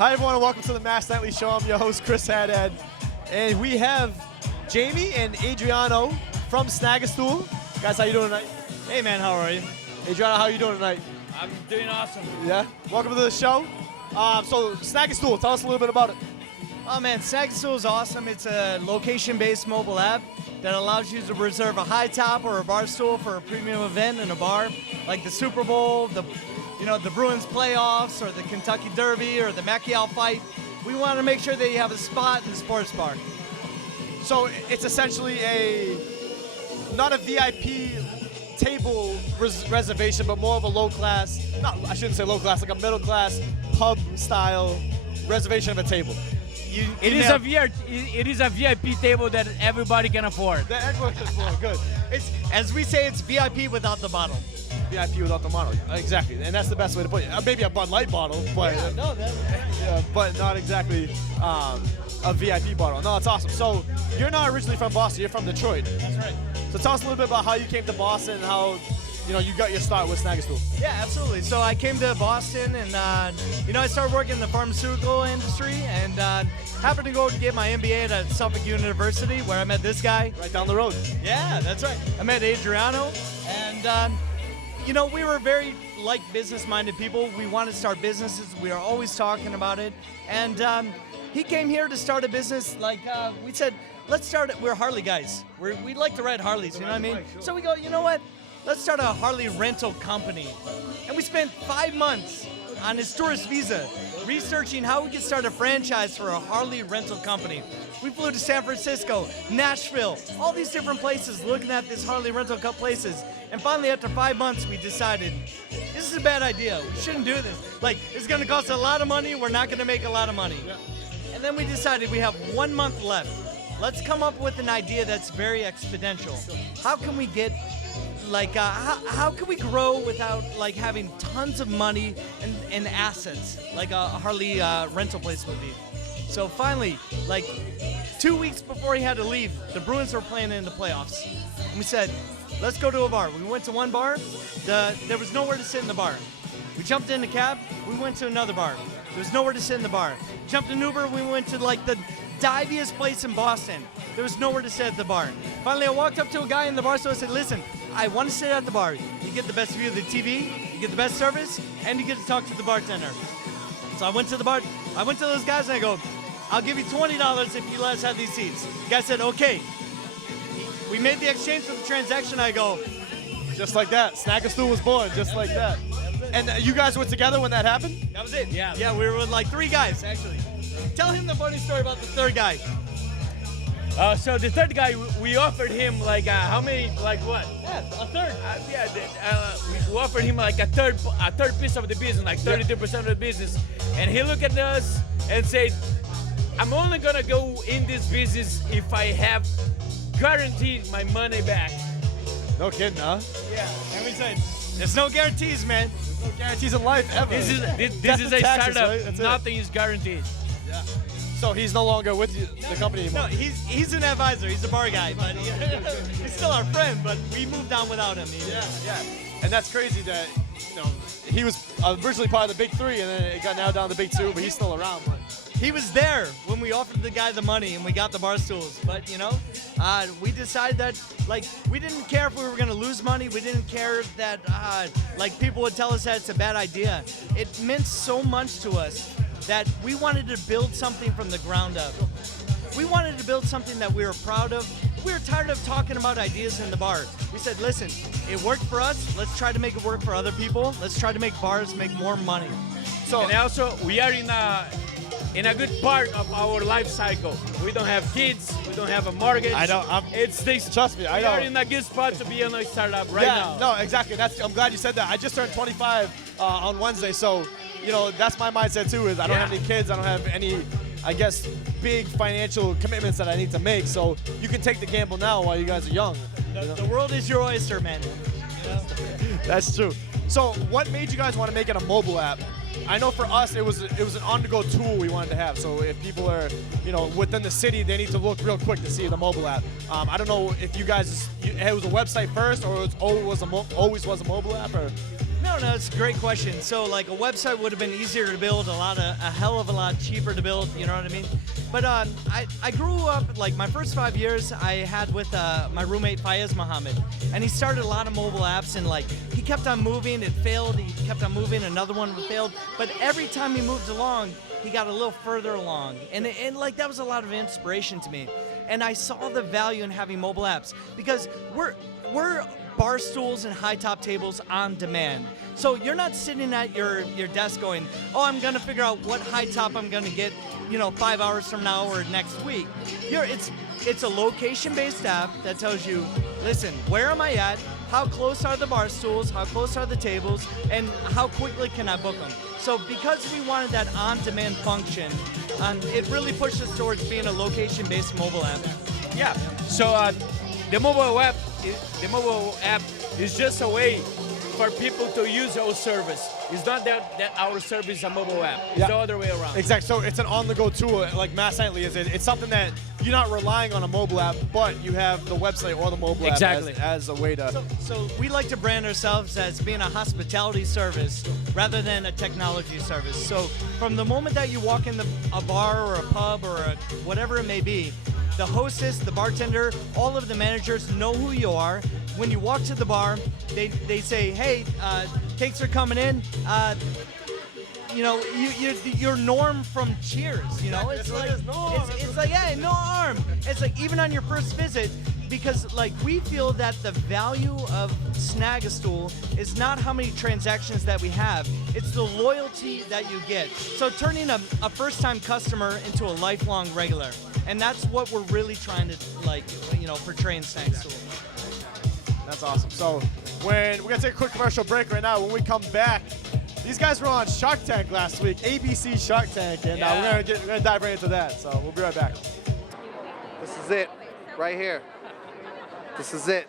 Hi everyone and welcome to the MassNightly show. I'm your host Chris Haddad. And we have Jamie and Adriano from SnagaSchool. Guys, how you doing tonight? Hey man, how are you? Adriano, how you doing tonight? I'm doing awesome. Yeah? Welcome to the show. So SnagaSchool, tell us a little bit about it. Oh man, SnagaSchool is awesome. It's a location-based mobile app that allows you to reserve a high top or a bar stool for a premium event in a bar, like the Super Bowl, the Bruins playoffs, or the Kentucky Derby, or the Macchial fight. We want to make sure that you have a spot in the sports bar. So it's essentially not a VIP table reservation, but more of a low-class, I shouldn't say low-class, like a middle-class pub-style reservation of a table. It is a VIP table that everybody can afford. That everyone can afford, good. It's, as we say, it's VIP without the bottle. VIP without the bottle, exactly, and that's the best way to put it. Maybe a Bud Light bottle, but but not exactly a VIP bottle. No, it's awesome. So you're not originally from Boston; you're from Detroit. That's right. So tell us a little bit about how you came to Boston and how you got your start with SnagaSchool. Yeah, absolutely. So I came to Boston and I started working in the pharmaceutical industry and happened to go to get my MBA at Suffolk University where I met this guy. Right down the road. Yeah, that's right. I met Adriano and we were very business-minded people. We wanted to start businesses. We are always talking about it. And he came here to start a business. We said, let's start it. We're Harley guys. We like to ride Harleys, you know what I mean? Sure. So we go, you know what? Let's start a Harley rental company. And we spent 5 months on his tourist visa researching how we could start a franchise for a Harley rental company. We flew to San Francisco, Nashville, all these different places looking at this Harley rental places. And finally, after 5 months, we decided, this is a bad idea. We shouldn't do this. It's gonna cost a lot of money. We're not gonna make a lot of money. Yeah. And then we decided we have 1 month left. Let's come up with an idea that's very exponential. How can we get how can we grow without having tons of money and assets like a Harley rental place would be? So finally, 2 weeks before he had to leave, the Bruins were playing in the playoffs. And we said, let's go to a bar. We went to one bar. There was nowhere to sit in the bar. We jumped in a cab. We went to another bar. There was nowhere to sit in the bar. Jumped in Uber. We went to the diviest place in Boston. There was nowhere to sit at the bar. Finally, I walked up to a guy in the bar store and said, listen, I want to sit at the bar. You get the best view of the TV, you get the best service, and you get to talk to the bartender. So I went to the bar. I went to those guys and I go, I'll give you $20 if you let us have these seats. The guy said, okay. We made the exchange for the transaction. I go, just like that. SnagaSchool was born, just like that. And you guys were together when that happened? That was it. Yeah. Yeah, we were with 3 guys, actually. Tell him the funny story about the third guy. So the third guy, we offered him how many? What? Yeah, a third. We offered him a third piece of the business, 32% of the business, and he looked at us and said, "I'm only gonna go in this business if I have guaranteed my money back." No kidding, huh? Yeah. And we said, "There's no guarantees, man. No guarantees in life ever." This is a taxes, startup. right? Nothing is guaranteed. Yeah. So he's no longer with the company anymore. No, he's an advisor. He's a bar guy, but he's still our friend. But we moved on without him. Yeah. And that's crazy that he was originally part of the big 3, and then it got now down to the big 2, but he's still around. But he was there when we offered the guy the money and we got the bar stools. But we decided that we didn't care if we were gonna lose money. We didn't care that people would tell us that it's a bad idea. It meant so much to us that we wanted to build something from the ground up. We wanted to build something that we were proud of. We were tired of talking about ideas in the bar. We said, listen, it worked for us. Let's try to make it work for other people. Let's try to make bars make more money. So, and also, we are in a good part of our life cycle. We don't have kids. We don't have a mortgage. I know. Trust me. I know. We are in a good spot to be in a startup right now. No, exactly. I'm glad you said that. I just turned 25 on Wednesday, so that's my mindset too. Is I don't have any kids. I don't have any, I guess, big financial commitments that I need to make. So you can take the gamble now while you guys are young. The world is your oyster, man. That's true. So what made you guys want to make it a mobile app? I know for us it was an on-the-go tool we wanted to have. So if people are within the city, they need to look real quick to see the mobile app. I don't know if you guys it was a website first or it always was a mobile app or. No, no, it's a great question. So like a website would have been easier to build, a hell of a lot cheaper to build, you know what I mean? But I grew up, like my first 5 years I had with my roommate Fayez Muhammad, and he started a lot of mobile apps, and like he kept on moving, it failed, he kept on moving, another one failed, but every time he moved along, he got a little further along, and like that was a lot of inspiration to me. And I saw the value in having mobile apps because we're bar stools and high top tables on demand. So you're not sitting at your desk going, oh, I'm gonna figure out what high top I'm gonna get, 5 hours from now or next week. It's a location-based app that tells you, listen, where am I at? How close are the bar stools? How close are the tables? And how quickly can I book them? So because we wanted that on-demand function, it really pushed us towards being a location-based mobile app. Yeah. So the mobile app is just a way for people to use our service. It's not that our service is a mobile app. It's the other way around. Exactly. So it's an on-the-go tool, like MassNightly is. It's something that you're not relying on a mobile app, but you have the website or the mobile app as a way to. So we like to brand ourselves as being a hospitality service rather than a technology service. So from the moment that you walk in a bar or a pub or whatever it may be, the hostess, the bartender, all of the managers know who you are. When you walk to the bar, they say, hey, thanks for coming in. You're Norm from Cheers, It's like, yeah, Norm. It's like even on your first visit, because like we feel that the value of SnagaSchool is not how many transactions that we have, it's the loyalty that you get. So turning a first-time customer into a lifelong regular. And that's what we're really trying to portray in SnagaSchool. That's awesome. So we're going to take a quick commercial break right now. When we come back, these guys were on Shark Tank last week, ABC Shark Tank, and we're going to dive right into that. So we'll be right back. This is it, right here. This is it.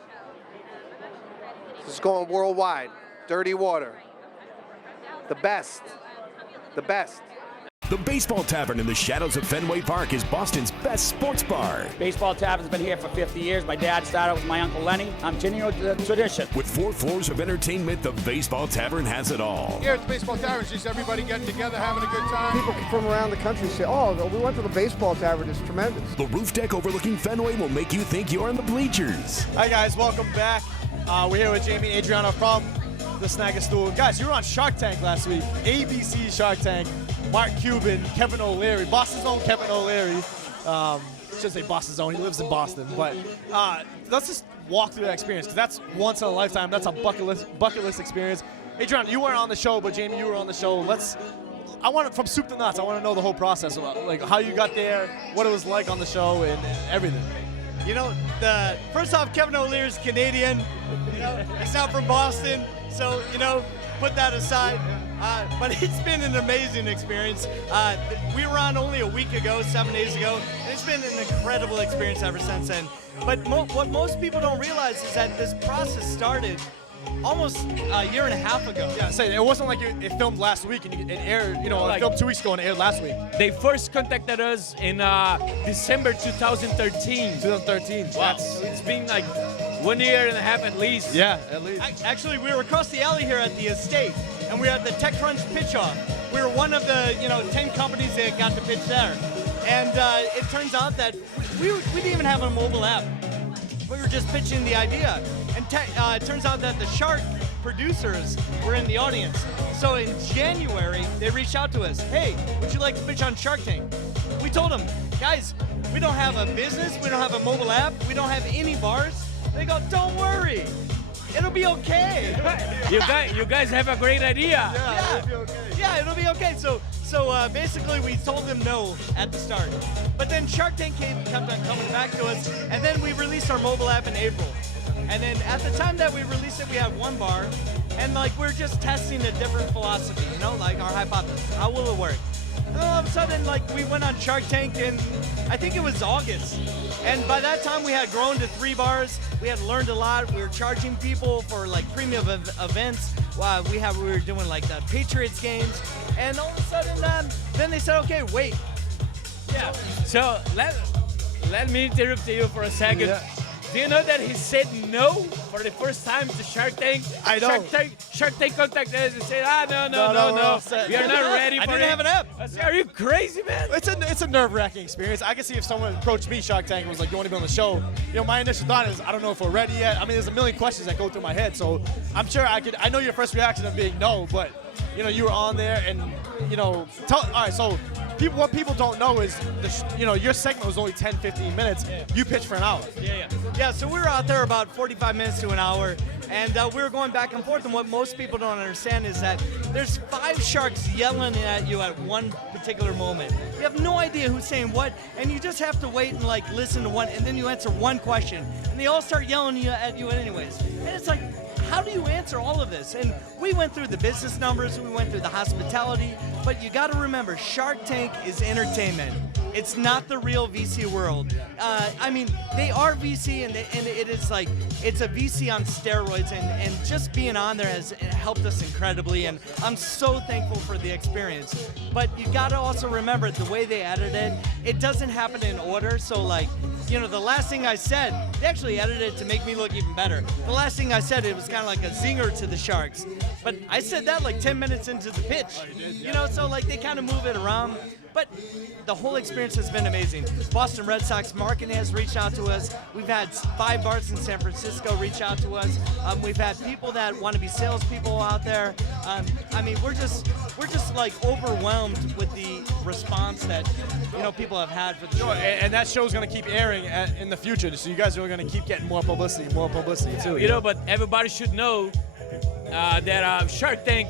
This is going worldwide. Dirty water. The best. The best. The Baseball Tavern in the shadows of Fenway Park is Boston's best sports bar. Baseball Tavern's been here for 50 years. My dad started with my Uncle Lenny. I'm continuing the tradition. With 4 floors of entertainment, the Baseball Tavern has it all. Here at the Baseball Tavern, it's just everybody getting together, having a good time. People from around the country say, oh, we went to the Baseball Tavern. It's tremendous. The roof deck overlooking Fenway will make you think you're on the bleachers. Hi, guys. Welcome back. We're here with Jamie and Adriana from the SnagaSchool. Guys, you were on Shark Tank last week. ABC Shark Tank. Mark Cuban, Kevin OLeary, Boston's own Kevin OLeary. Should say Boston's own. He lives in Boston. But let's just walk through that experience, because that's once in a lifetime. That's a bucket list experience. Adriana, you weren't on the show, but Jamie, you were on the show. I want it from soup to nuts. I want to know the whole process, like how you got there, what it was like on the show, and everything. First off, Kevin O'Leary's Canadian. He's not from Boston, so put that aside. But it's been an amazing experience. We were on only a week ago, 7 days ago, and it's been an incredible experience ever since then. But what most people don't realize is that this process started almost a year and a half ago. Yeah, it wasn't like it filmed last week and it aired, it filmed 2 weeks ago and it aired last week. They first contacted us in December 2013. 2013. Wow. So it's been like 1 year and a half at least. Yeah, at least. Actually, we were across the alley here at the estate, and we were at the TechCrunch pitch-off. We were one of the 10 companies that got to pitch there. And it turns out that we didn't even have a mobile app. We were just pitching the idea. And it turns out that the Shark producers were in the audience. So in January, they reached out to us. Hey, would you like to pitch on Shark Tank? We told them, guys, we don't have a business, we don't have a mobile app, we don't have any bars. They go, don't worry, it'll be okay. You guys have a great idea. Yeah, it'll be okay. Yeah, it'll be okay. So basically, we told them no at the start. But then Shark Tank kept on coming back to us, and then we released our mobile app in April. And then at the time that we released it, we had 1 bar, and we're just testing a different philosophy, like our hypothesis. How will it work? And all of a sudden, we went on Shark Tank in, I think it was August. And by that time, we had grown to 3 bars. We had learned a lot. We were charging people for premium events. We were doing the Patriots games. And all of a sudden, then they said, okay, wait. Yeah. So let me interrupt you for a second. Yeah. Do you know that he said no for the first time to Shark Tank? I know. Shark Tank contacted us and said, no, we're all set. we are not ready for I it. didn't have an app. I said, are you crazy, man? It's a nerve-wracking experience. I can see if someone approached me, Shark Tank, and was like, "You want to be on the show?" My initial thought is, I don't know if we're ready yet. I mean, there's a million questions that go through my head, so I'm sure I could. I know your first reaction of being no, but you were on there, and all right. So what people don't know is your segment was only 10, 15 minutes. Yeah. You pitched for an hour. Yeah, so we were out there about 45 minutes to an hour, and we were going back and forth, and what most people don't understand is that there's 5 sharks yelling at you at one particular moment. You have no idea who's saying what, and you just have to wait and listen to one, and then you answer one question, and they all start yelling at you anyways. And it's like, how do you answer all of this? And we went through the business numbers, we went through the hospitality, but you got to remember, Shark Tank is entertainment. It's not the real VC world. They are VC, and it is it's a VC on steroids, and just being on there has helped us incredibly, and I'm so thankful for the experience. But you gotta also remember the way they edit it, it doesn't happen in order, so the last thing I said, they actually edited it to make me look even better. The last thing I said, it was kind of like a zinger to the Sharks. But I said that 10 minutes into the pitch. So they kind of move it around. But the whole experience has been amazing. Boston Red Sox marketing has reached out to us. We've had 5 bars in San Francisco reach out to us. We've had people that want to be salespeople out there. We're just overwhelmed with the response that people have had for the show. And that show's going to keep airing in the future, so you guys are going to keep getting more publicity too. But everybody should know that Shark Tank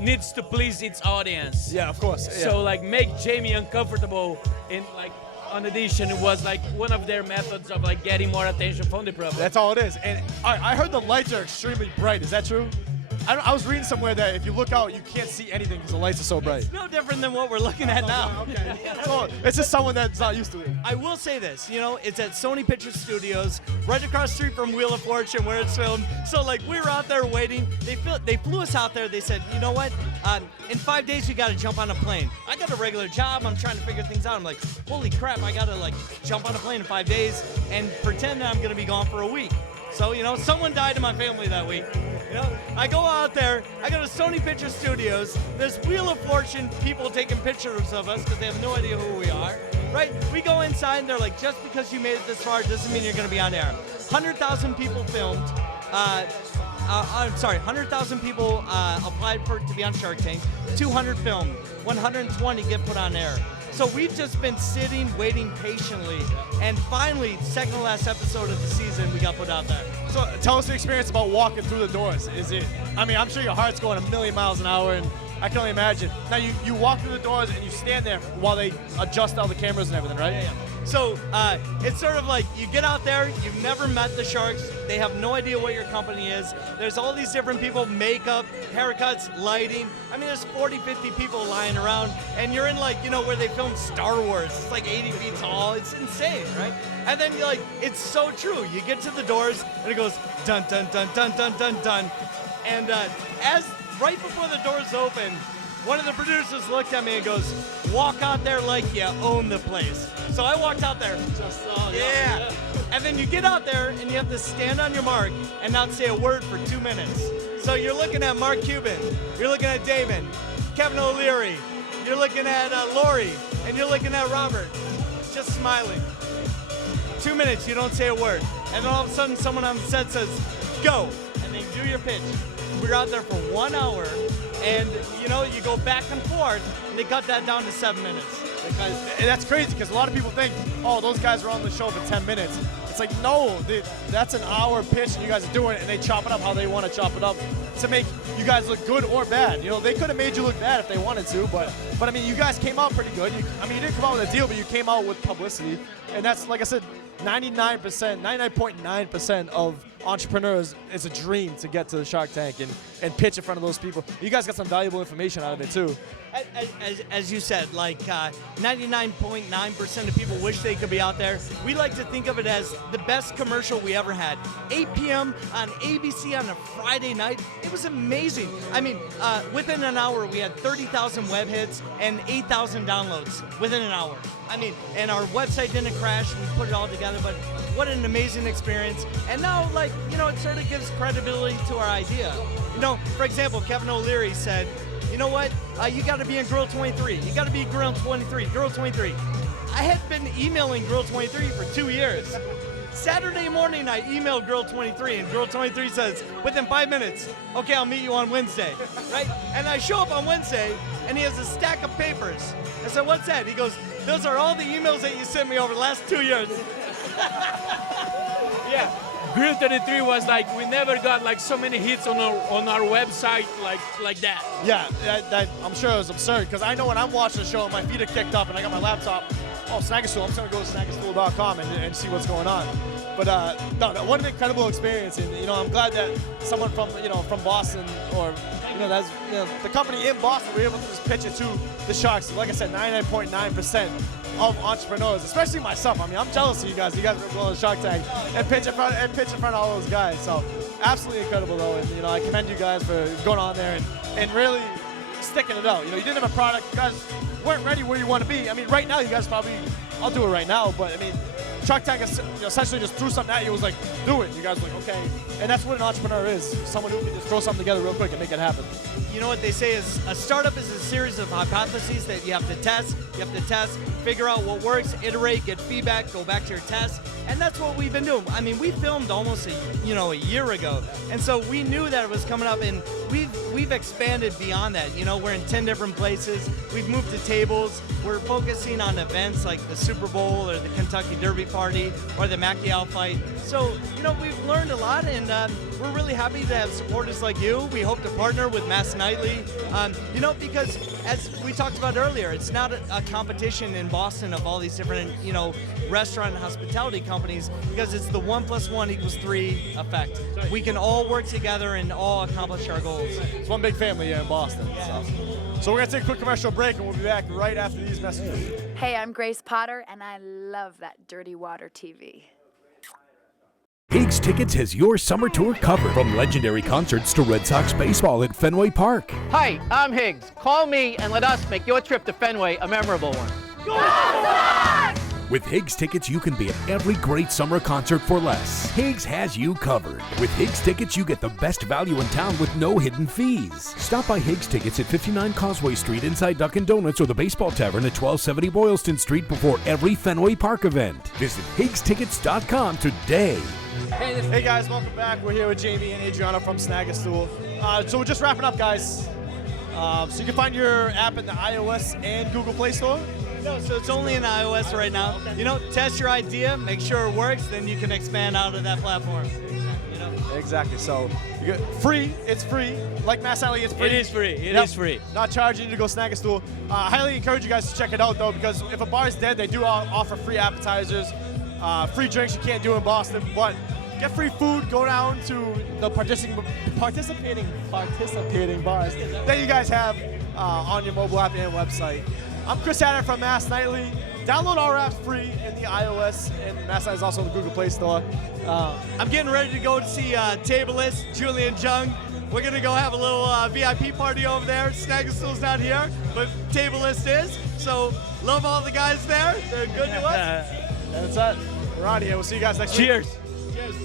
needs to please its audience. Yeah, of course. Yeah. So make Jamie uncomfortable in on audition was one of their methods of getting more attention from the public. That's all it is. And I heard the lights are extremely bright. Is that true? I was reading somewhere that if you look out, you can't see anything because the lights are so bright. It's no different than what we're looking at now. Okay. So it's just someone that's not used to it. I will say this, it's at Sony Pictures Studios, right across the street from Wheel of Fortune where it's filmed. So we were out there waiting. They flew us out there. They said, you know what? In 5 days you got to jump on a plane. I got a regular job. I'm trying to figure things out. I'm like, holy crap! I got to jump on a plane in 5 days and pretend that I'm going to be gone for a week. So someone died in my family that week. I go out there, I go to Sony Picture Studios, there's Wheel of Fortune people taking pictures of us because they have no idea who we are, right? We go inside and they're like, just because you made it this far doesn't mean you're going to be on air. 100,000 people filmed. 100,000 people applied to be on Shark Tank. 200 filmed. 120 get put on air. So we've just been sitting, waiting patiently, and finally, second to last episode of the season, we got put out there. So tell us the experience about walking through the doors. I'm sure your heart's going a million miles an hour, and I can only imagine. Now, you walk through the doors and you stand there while they adjust all the cameras and everything, right? Yeah. So it's sort of like you get out there, you've never met the Sharks, they have no idea what your company is. There's all these different people, makeup, haircuts, lighting. There's 40, 50 people lying around, and you're in where they filmed Star Wars. It's 80 feet tall. It's insane, right? And then it's so true. You get to the doors, and it goes dun, dun, dun, dun, dun, dun, dun. And as right before the doors open, one of the producers looked at me and goes, walk out there like you own the place. So I walked out there. Yeah. And then you get out there and you have to stand on your mark and not say a word for 2 minutes. So you're looking at Mark Cuban, you're looking at Damon, Kevin OLeary, you're looking at Laurie, and you're looking at Robert, just smiling. 2 minutes, you don't say a word. And then all of a sudden someone on the set says, go, and then do your pitch. We were out there for 1 hour, and you go back and forth, and they cut that down to 7 minutes. And that's crazy because a lot of people think, oh, those guys are on the show for 10 minutes. It's no, that's an hour pitch and you guys are doing it, and they chop it up how they want to chop it up to make you guys look good or bad. They could have made you look bad if they wanted to, but you guys came out pretty good. You didn't come out with a deal, but you came out with publicity, and that's, like I said, 99.9% of entrepreneurs, it's a dream to get to the Shark Tank and pitch in front of those people. You guys got some valuable information out of it too. As you said, 99.9% of people wish they could be out there. We like to think of it as the best commercial we ever had. 8 p.m. on ABC on a Friday night. It was amazing. Within an hour, we had 30,000 web hits and 8,000 downloads within an hour. And our website didn't crash. We put it all together, but what an amazing experience. And now, like, you know, it sort of gives credibility to our idea. You know, for example, Kevin OLeary said, you know what, you got to be in Grill 23. You got to be Grill 23, Grill 23. I had been emailing Grill 23 for 2 years. Saturday morning, I emailed Grill 23, and Grill 23 says, within 5 minutes, okay, I'll meet you on Wednesday, right? And I show up on Wednesday, and he has a stack of papers. I said, what's that? He goes, those are all the emails that you sent me over the last 2 years. Yeah, Grill 33 was like, we never got like so many hits on our website like that. Yeah, that I'm sure it was absurd, because I know when I'm watching the show and my feet are kicked up and I got my laptop, oh, SnagaSchool, I'm just going to go to SnagaSchool.com and see what's going on. But no, what an incredible experience, and you know, I'm glad that someone from from Boston, or that's the company in Boston, were able to just pitch it to the Sharks. Like I said, 99.9% of entrepreneurs, especially myself. I mean, I'm jealous of you guys. You guys are going to Shark Tank and pitch in front of all those guys. So absolutely incredible, though, and I commend you guys for going on there and really sticking it out. You didn't have a product. You guys weren't ready where you want to be. I mean, right now, you guys probably, I'll do it right now, but I mean, Shark Tank essentially just threw something at you. It was like, do it. You guys were like, okay. And that's what an entrepreneur is. Someone who can just throw something together real quick and make it happen. You know what they say is a startup is a series of hypotheses that you have to test. You have to test, figure out what works, iterate, get feedback, go back to your test. And that's what we've been doing. I mean, we filmed almost a year ago. And so we knew that it was coming up, and we've expanded beyond that. We're in 10 different places. We've moved to tables. We're focusing on events like the Super Bowl or the Kentucky Derby Party or the Macchial fight. So, we've learned a lot, and we're really happy to have supporters like you. We hope to partner with MassNightly, because as we talked about earlier, it's not a competition in Boston of all these different, restaurant and hospitality companies, because it's the 1 + 1 = 3 effect. We can all work together and all accomplish our goals. It's one big family here in Boston. Yeah. So we're going to take a quick commercial break, and we'll be back right after these messages. Hey, I'm Grace Potter, and I love that Dirty Water TV. Higgs Tickets has your summer tour covered, from legendary concerts to Red Sox baseball at Fenway Park. Hi, I'm Higgs. Call me and let us make your trip to Fenway a memorable one. With Higgs Tickets, you can be at every great summer concert for less. Higgs has you covered. With Higgs Tickets, you get the best value in town with no hidden fees. Stop by Higgs Tickets at 59 Causeway Street inside Dunkin' Donuts, or the Baseball Tavern at 1270 Boylston Street before every Fenway Park event. Visit HiggsTickets.com today. Hey guys, welcome back. We're here with Jamie and Adriana from SnagaSchool. So we're just wrapping up, guys. So you can find your app in the iOS and Google Play Store. No, so it's only in iOS right now. Test your idea, make sure it works, then you can expand out of that platform. Exactly. So you get free. It's free. Like MassNightly, it's free. It is free. It is free. Not charging you to go SnagaSchool. Highly encourage you guys to check it out, though, because if a bar is dead, they do offer free appetizers, free drinks you can't do in Boston, but get free food. Go down to the participating bars that you guys have on your mobile app and website. I'm Chris Hatter from MassNightly. Download our apps free in the iOS, and MassNightly is also in the Google Play Store. I'm getting ready to go to see Tableist, Julian Jung. We're going to go have a little VIP party over there. SnagaSchool's not here, but Tableist is. So love all the guys there. They're good to us. And that's it. We're on here. We'll see you guys next week. Cheers. Cheers.